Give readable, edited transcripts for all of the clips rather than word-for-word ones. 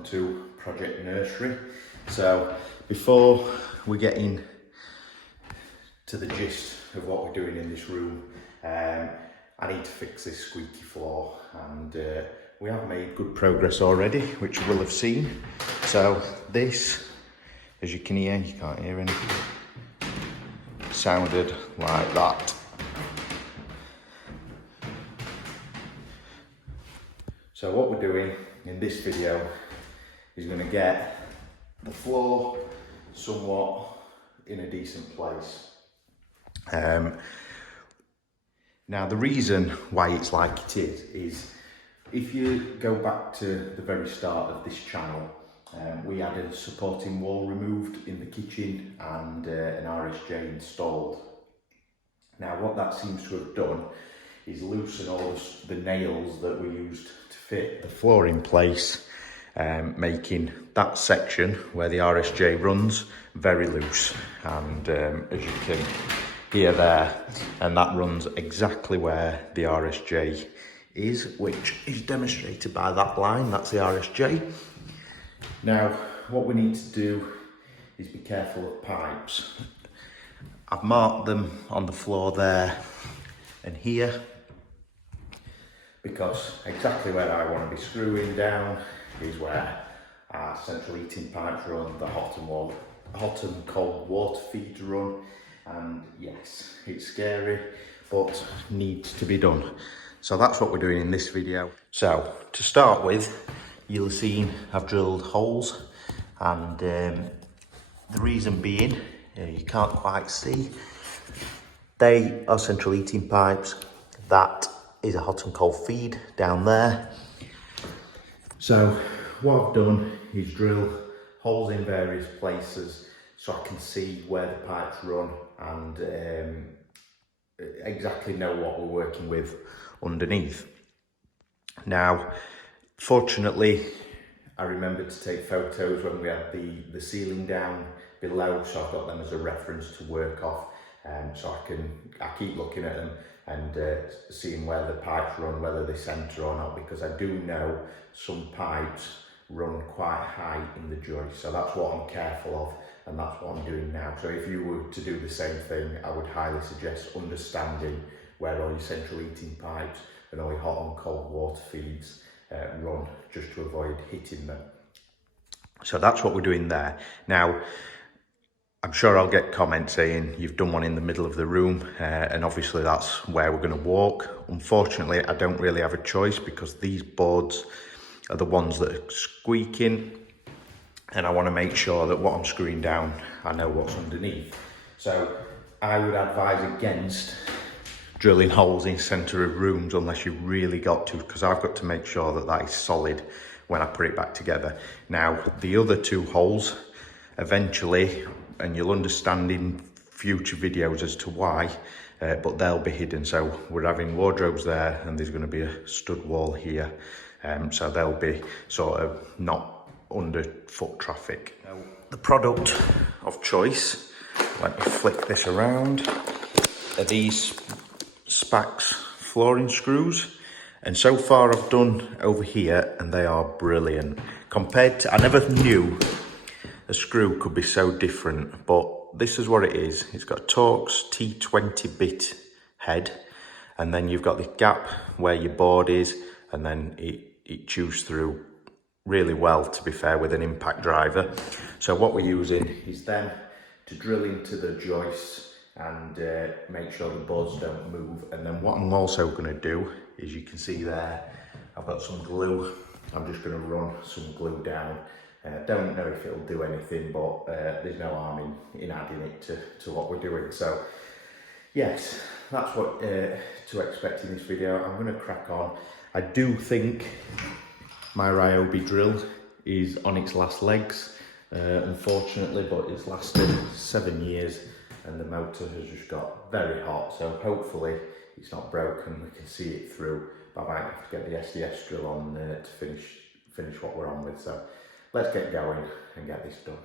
welcome to Project Nursery. So before we get in to the gist of what we're doing in this room, I need to fix this squeaky floor, and we have made good progress already, which you will have seen. So this, as you can hear, you can't hear anything, sounded like that. So what we're doing in this video is going to get the floor somewhat in a decent place. Now the reason why it's like it is if you go back to the very start of this channel, we had a supporting wall removed in the kitchen and an RSJ installed. Now what that seems to have done is loosen all the nails that we used to fit the floor in place, making that section where the RSJ runs very loose, and as you can hear there, and that runs exactly where the RSJ is, which is demonstrated by that line. That's the RSJ. Now what we need to do is be careful of pipes. I've marked them on the floor there and here, because exactly where I want to be screwing down is where our central heating pipes run, the hot and cold water feeds run, and yes, it's scary, but needs to be done. So that's what we're doing in this video. So to start with, you'll have seen I've drilled holes, and the reason being, you can't quite see, they are central heating pipes. That is a hot and cold feed down there. So what I've done is drill holes in various places so I can see where the pipes run and exactly know what we're working with underneath. Now, fortunately, I remembered to take photos when we had the ceiling down below, so I've got them as a reference to work off. So I keep looking at them and seeing where the pipes run, whether they centre or not, because I do know some pipes run quite high in the joist. So that's what I'm careful of, and that's what I'm doing now. So if you were to do the same thing, I would highly suggest understanding where all your central heating pipes and all your hot and cold water feeds run, just to avoid hitting them. So that's what we're doing there. Now, I'm sure I'll get comments saying you've done one in the middle of the room, and obviously that's where we're going to walk. Unfortunately, I don't really have a choice, because these boards are the ones that are squeaking, and I want to make sure that what I'm screwing down, I know what's underneath. So I would advise against drilling holes in centre of rooms unless you really got to, because I've got to make sure that that is solid when I put it back together. Now the other two holes, eventually, and you'll understand in future videos as to why, but they'll be hidden. So we're having wardrobes there, and there's going to be a stud wall here, so they'll be sort of not under foot traffic. Now, the product of choice, let me flick this around, are these Spax flooring screws, and so far I've done over here, and they are brilliant. Compared to, I never knew a screw could be so different, but this is what it is. It's got a Torx T20 bit head, and then you've got the gap where your board is, and then it chews through really well, to be fair, with an impact driver. So what we're using is them to drill into the joists and make sure the boards don't move. And then what I'm also going to do is, you can see there, I've got some glue. I'm just going to run some glue down. Don't know if it'll do anything, but there's no harm in adding it to what we're doing. So yes, that's what to expect in this video. I'm going to crack on. I do think my Ryobi drill is on its last legs, unfortunately, but it's lasted 7 years, and the motor has just got very hot. So hopefully it's not broken, we can see it through, but I might have to get the SDS drill on to finish what we're on with. So let's get going and get this done.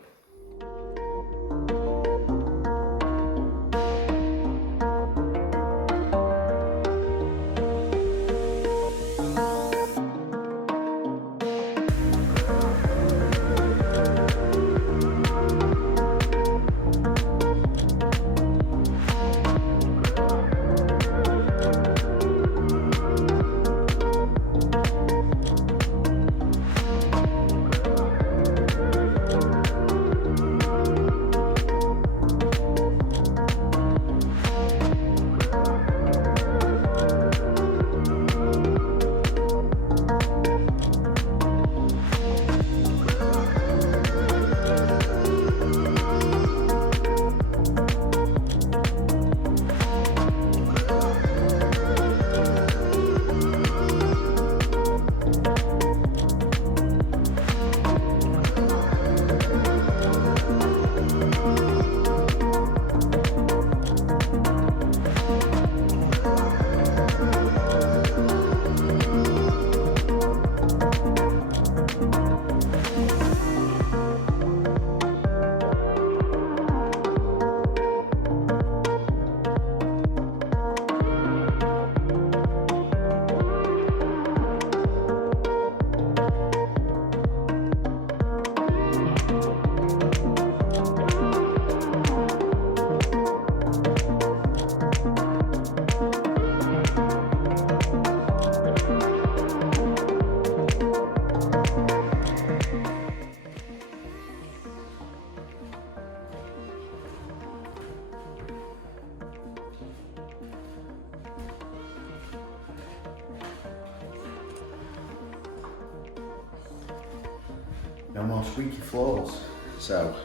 no more squeaky floors. So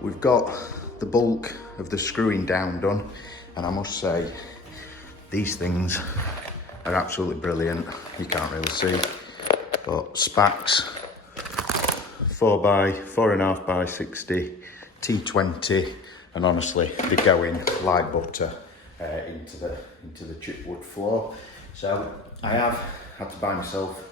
we've got the bulk of the screwing down done, and I must say these things are absolutely brilliant. You can't really see, but Spax 4x4.5 by 60 T20, and honestly they're going like butter into the chipwood floor. So I have had to buy myself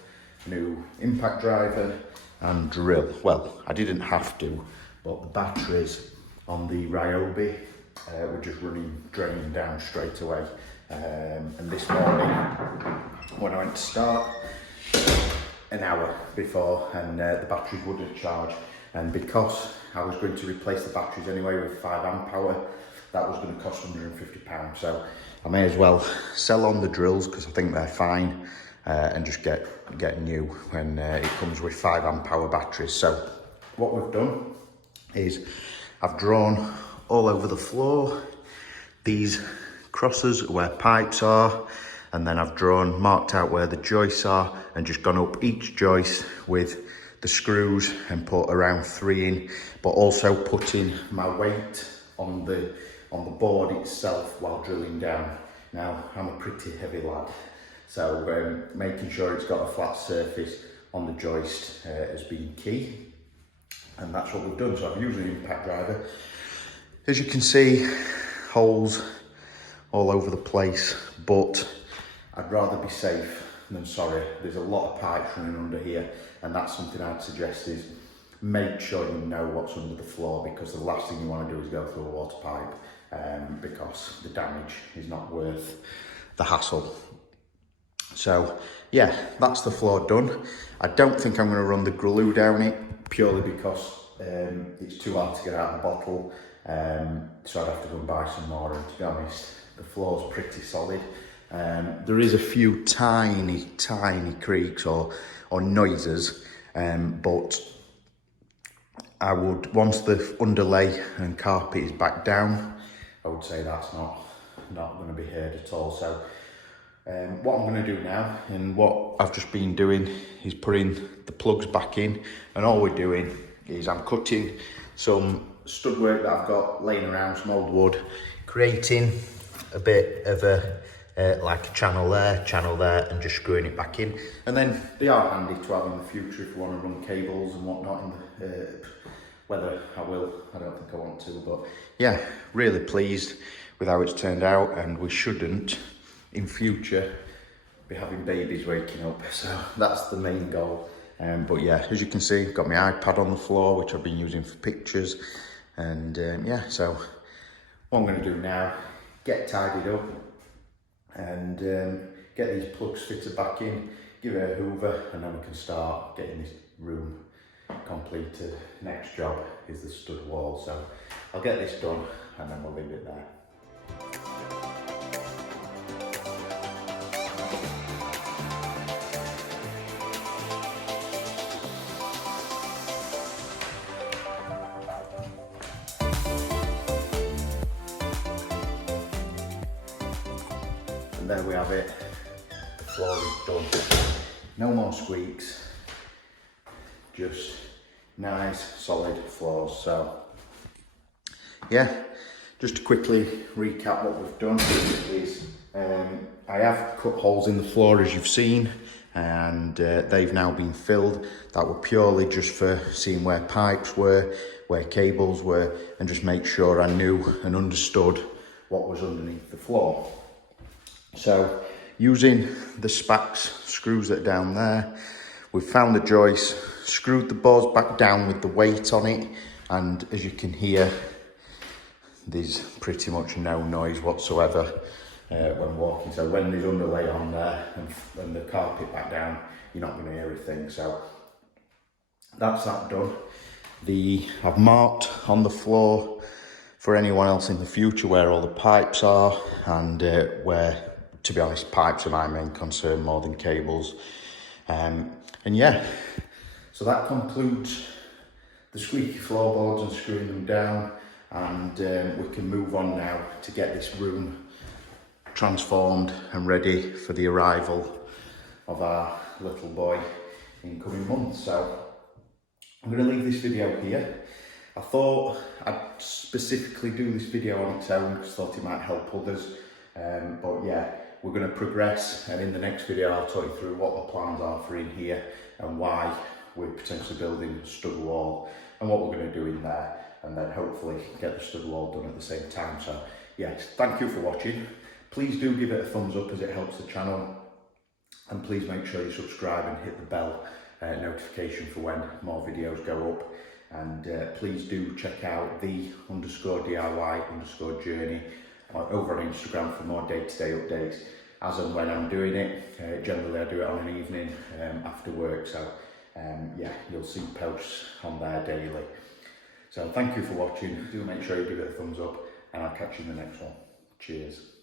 a new impact driver and drill. Well, I didn't have to, but the batteries on the Ryobi were just draining down straight away. And this morning, when I went to start, an hour before, and the batteries wouldn't charge. And because I was going to replace the batteries anyway with 5 amp hour, that was going to cost £150. So I may as well sell on the drills because I think they're fine, and just get new when it comes with 5 amp hour batteries. So what we've done is I've drawn all over the floor these crosses where pipes are, and then I've marked out where the joists are and just gone up each joist with the screws and put around 3 in, but also putting my weight on the board itself while drilling down. Now, I'm a pretty heavy lad, so making sure it's got a flat surface on the joist has been key, and that's what we've done. So I've used an impact driver. As you can see, holes all over the place, but I'd rather be safe than sorry. There's a lot of pipes running under here, and that's something I'd suggest is make sure you know what's under the floor, because the last thing you want to do is go through a water pipe, because the damage is not worth the hassle. So yeah, that's the floor done. I don't think I'm going to run the glue down it, purely because it's too hard to get out of the bottle, so I'd have to go and buy some more, and to be honest, the floor's pretty solid. There is a few tiny creaks or noises, but I would, once the underlay and carpet is back down, I would say that's not going to be heard at all. So what I'm going to do now, and what I've just been doing, is putting the plugs back in, and all we're doing is I'm cutting some stud work that I've got laying around, some old wood, creating a bit of a like a channel there, and just screwing it back in. And then they are handy to have in the future if you want to run cables and whatnot in the, whether I will, I don't think I want to, but yeah, really pleased with how it's turned out, and we shouldn't in future be having babies waking up, so that's the main goal. But yeah, as you can see, I've got my iPad on the floor, which I've been using for pictures, and yeah, so what I'm going to do now, get tidied up, and get these plugs fitted back in, give it a hoover, and then we can start getting this room completed. Next job is the stud wall, so I'll get this done and then we'll leave it there. And there we have it, the floor is done. No more squeaks, just nice solid floors. So yeah, just to quickly recap what we've done is I have cut holes in the floor, as you've seen, and they've now been filled. That were purely just for seeing where pipes were, where cables were, and just make sure I knew and understood what was underneath the floor. So using the Spax screws that are down there, we've found the joist, screwed the boards back down with the weight on it, and as you can hear, there's pretty much no noise whatsoever when walking. So when there's underlay on there and the carpet back down, you're not going to hear a thing. So that's that done. I've marked on the floor for anyone else in the future where all the pipes are, and where, to be honest, pipes are my main concern more than cables. And yeah, so that concludes the squeaky floorboards and screwing them down, and we can move on now to get this room transformed and ready for the arrival of our little boy in coming months. So I'm going to leave this video here. I thought I'd specifically do this video on its own because I thought it might help others. But yeah, we're going to progress, and in the next video I'll talk you through what the plans are for in here and why we're potentially building a stud wall and what we're going to do in there, and then hopefully get the stud wall done at the same time. So yes, thank you for watching. Please do give it a thumbs up as it helps the channel, and please make sure you subscribe and hit the bell notification for when more videos go up. And please do check out the_DIY_journey over on Instagram for more day-to-day updates as and when I'm doing it. Generally I do it on an evening after work, so yeah, you'll see posts on there daily. So thank you for watching. Do make sure you give it a thumbs up, and I'll catch you in the next one. Cheers.